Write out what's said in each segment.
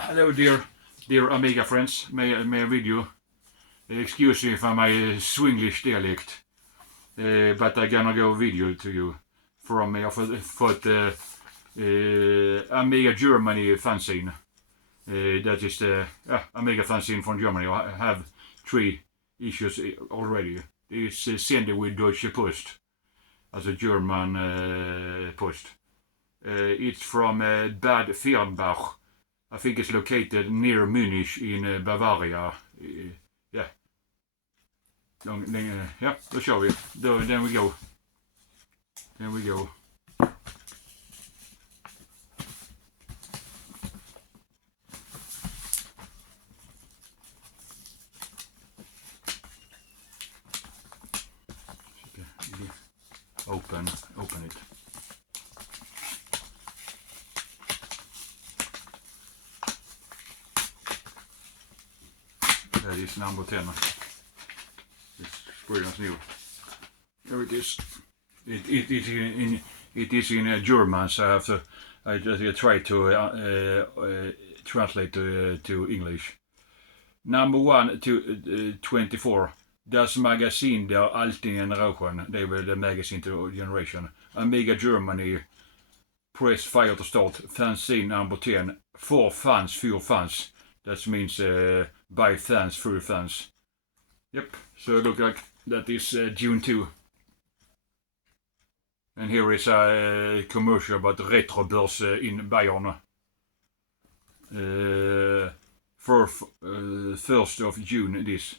Hello, dear Amiga friends. May I video. Excuse me for my Swinglish dialect, but I'm gonna go video to you from for Amiga Germany fanzine. That is the Amiga fanzine from Germany. I have 3 issues already. It's sent with Deutsche Post, as a German post. It's from Bad Fernbach. I think it's located near Munich in Bavaria. Yeah. Yeah, då kör vi. Then we go. Then we go. Open it. That is number 10. It's pretty much new. There it is. It is in German, so I just try to translate to English. Number 1 to 24. Das Magazin der alten Generation. They were the magazine to generation. Amiga Germany. Press fire to start. Fanzine number 10. For fans. That means by fans, through fans. Yep, so it looks like that is June 2. And here is a commercial about Retrobörs in Bayern. For 1st of June this.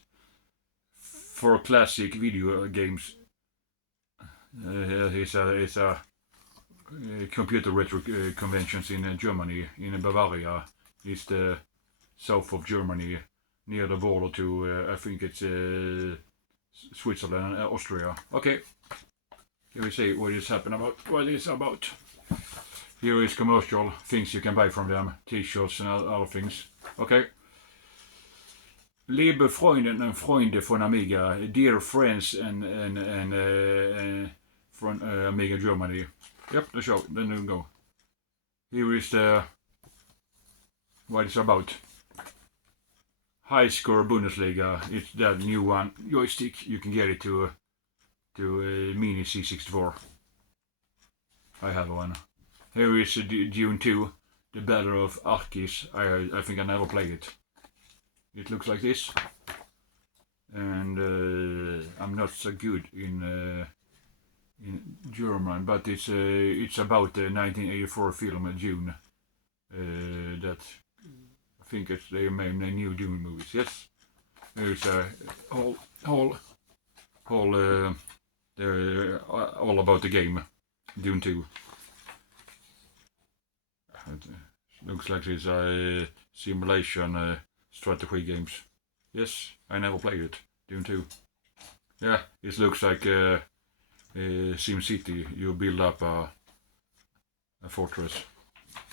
For classic video games. It's a computer retro conventions in Germany, in Bavaria. It's the south of Germany, near the border to, I think it's Switzerland and Austria. Okay, here we see what it's about. Here is commercial, things you can buy from them, t-shirts and other things. Okay. Liebe Freundinnen und Freunde von Amiga, dear friends and from Amiga Germany. Yep, the show, then we go. Here is what it's about. High Score Bundesliga, it's that new one joystick. You can get it to Mini C64. I have one. Here is June 2, the Battle of Archis. I think I never played it. It looks like this, and I'm not so good in German, but it's about the 1984 film June. That I think they made new Dune movies. Yes, there's all about the game Dune 2. It looks like it's a simulation strategy games. Yes, I never played it. Dune 2. Yeah, it looks like SimCity. You build up a fortress.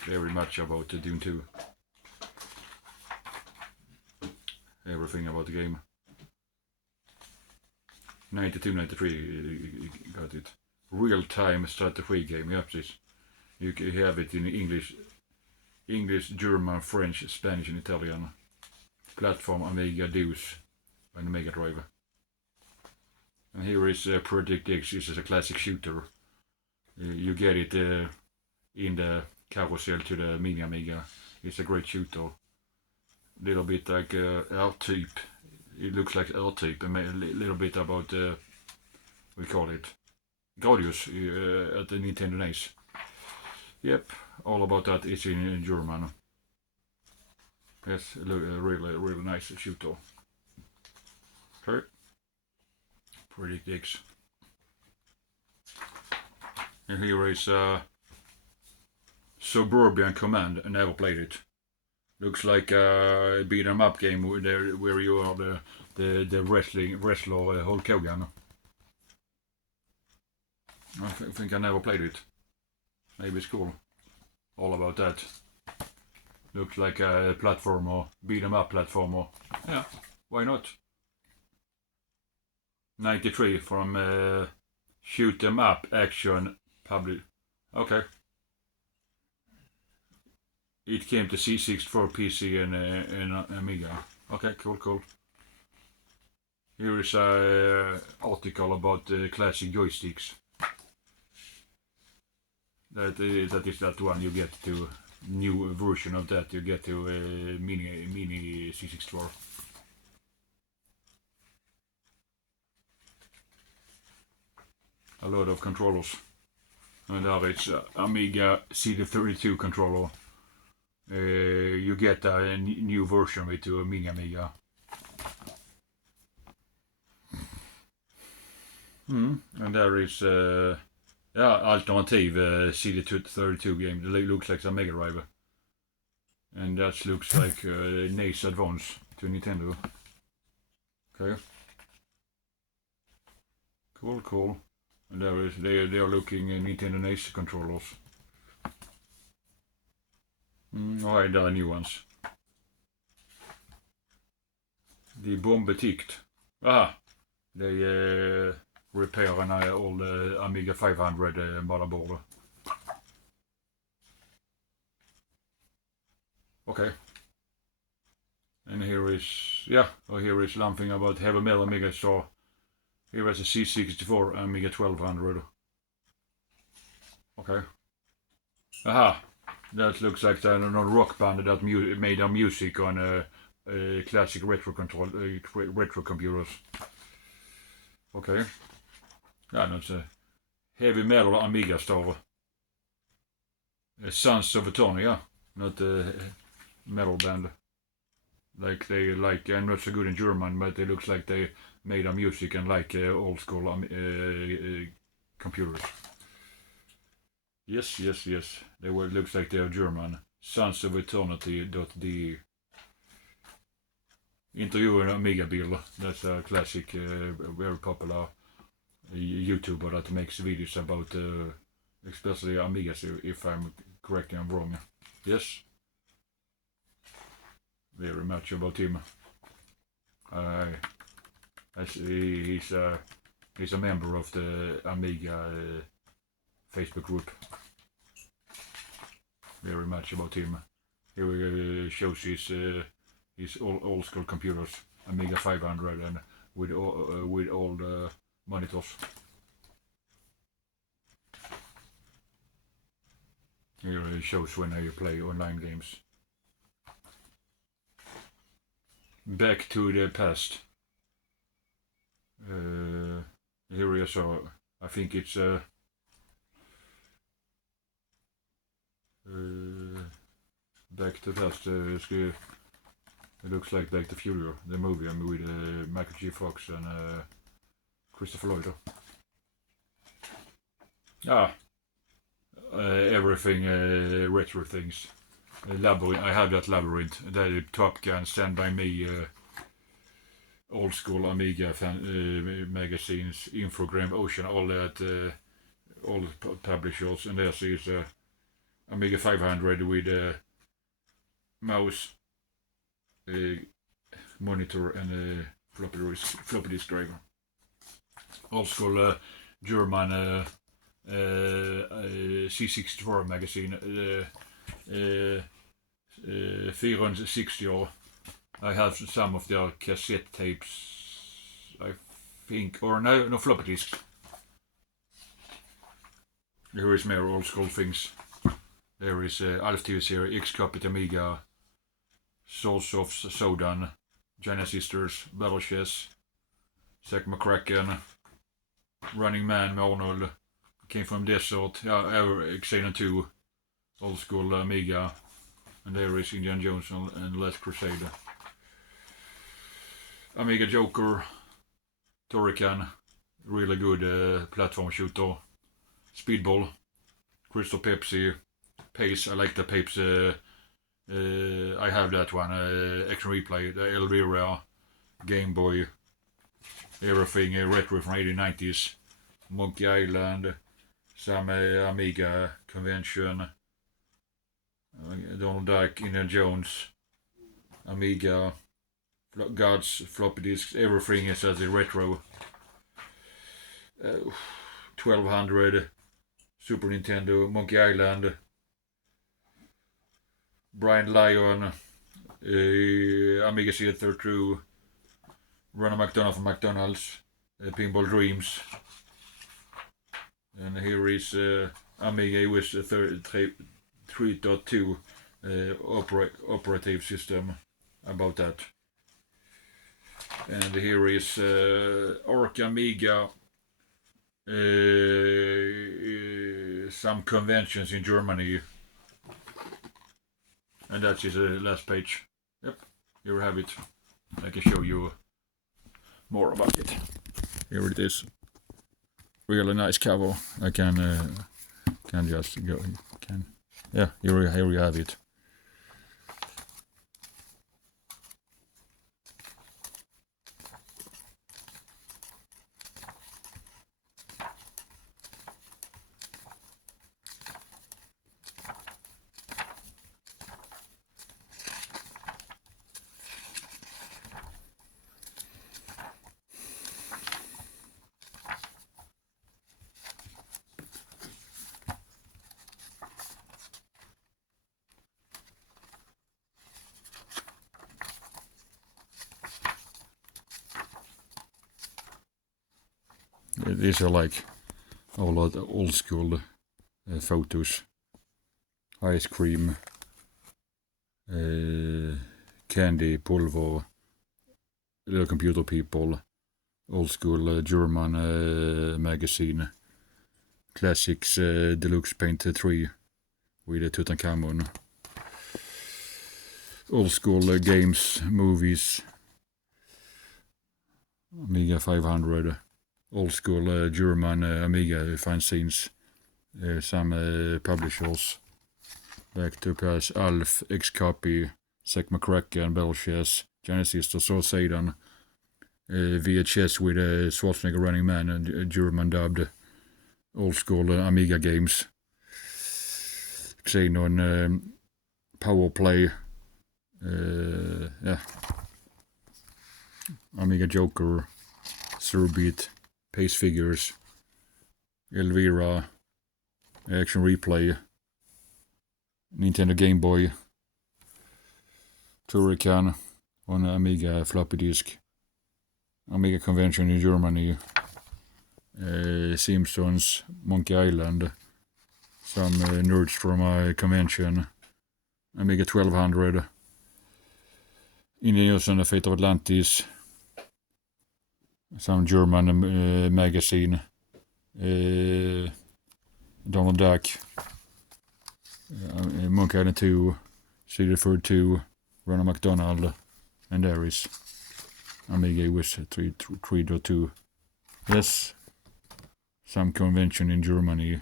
Very much about Dune 2. Everything about the game. 92, 93 got it. Real-time strategy game. Yep, this. You can have it in English, German, French, Spanish and Italian. Platform Amiga DOS and Mega Drive. And here is Project X. This is a classic shooter. You get it in the carousel to the Mini Amiga. It's a great shooter. Little bit like R-Type. It looks like R-Type. A little bit about we call it Gradius at the Nintendo NES. Yep, all about that is in German. Yes, really nice shooter. Okay. Predict X. And here is Suburban Command. I never played it. Looks like a beat 'em up game where you are the wrestler Hulk Hogan. I think I never played it. Maybe it's cool. All about that. Looks like a platformer, beat 'em up platformer. Yeah, why not? 93 from Shoot 'em Up Action Public. Okay. it came to C64, PC, and Amiga. Okay, cool. Here is a article about classic joysticks. That is that one you get to new version of that you get to mini C64. A lot of controllers. And that is Amiga CD32 controller. You get a new version with your mini Amiga. And there is alternative CD32 game. It looks like a Mega Drive. And that looks like NES Advance to Nintendo. Okay. Cool. And there is they are looking Nintendo NES controllers. Oh, there are new ones. The bomb ticked. They repair an old Amiga 500 motherboard. Okay. And here is something about heavy metal Amiga store. Here is a C64 Amiga 1200. Okay. That looks like another rock band that made their music on classic retro computers. Okay. That's a heavy metal Amiga store. Sons of Eternia, not a metal band. Like they I'm not so good in German, but it looks like they made their music and old school computers. Yes. They looks like they are German. Sons of Eternity.de. Intervjuar Amiga Bill. That's a classic, very popular YouTuber that makes videos about, especially Amigas. If I'm correct, I'm wrong. Yes. Very much about him. He's a member of the Amiga Facebook group. Very much about him. Here shows his old school computers, Amiga 500, and with all the monitors. Here it shows when I play online games. Back to the past. Here we are. I think it's Back to the past. It looks like Back to the Future, the movie with Michael J. Fox and Christopher Lloyd. Everything retro things. Labyrinth. I have that Labyrinth. The Top Gun, Stand By Me, old school Amiga magazines, Infogram, Ocean, all that, all the publishers. And there's is Amiga 500 with mouse, monitor, and floppy disk driver. Old school German C64 magazine. 460 år. I have some of their cassette tapes, I think, or no floppy disks. Here is more old school things. There is Alf TV series, X-Copy Amiga, Souls of Sodan, Giant Sisters, Battle Chess, Zack McCracken, Running Man med Arnold, Came from Desert, Xenon 2, old school Amiga, and there is Indiana Jones and Last Crusade. Amiga Joker, Turrican, really good platform shooter. Speedball, Crystal Pepsi, Pace, I like the Pace, I have that one, Action Replay, the Elvira, Game Boy, everything retro from 1890s, Monkey Island, some Amiga Convention, Donald Duck, Indiana Jones, Amiga, Gods, floppy disks, everything is as a retro. 1200, Super Nintendo, Monkey Island, Brian Lyon, Amiga CD32, Ronald McDonald from McDonald's, Pinball Dreams, and here is Amiga US 3.2 operative system about that. And here is Orc Amiga, some conventions in Germany. And that is the last page. Yep, here we have it. I can show you more about it. Here it is. Really nice cover. I can just go. Yeah, here we have it. These are like all of the old school photos. Ice cream, candy, pulver, little computer people, old school German magazine, classics deluxe paint 3 with Tutankhamun, old school games, movies, Amiga 500. Old school German Amiga fanzines, some publishers, back to pass Alf, X-Copy, Zack McCracken, Belchess, Genesis, Soul Satan, VHS with Schwarzenegger Running Man and German dubbed, old school Amiga games, Xenon, Power Play, yeah, Amiga Joker, Surbeat, Pace Figures, Elvira, Action Replay, Nintendo Game Boy, Turrican on Amiga floppy disk, Amiga Convention in Germany, Simpsons, Monkey Island, some nerds from a convention, Amiga 1200, Indiana Jones and the Fate of Atlantis, some German magazine, Donald Duck, Monkey Island 2, CD32, Ronald McDonald, and there is Amiga US 3.2. Yes, some convention in Germany,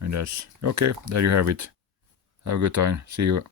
and that's okay. There you have it. Have a good time. See you.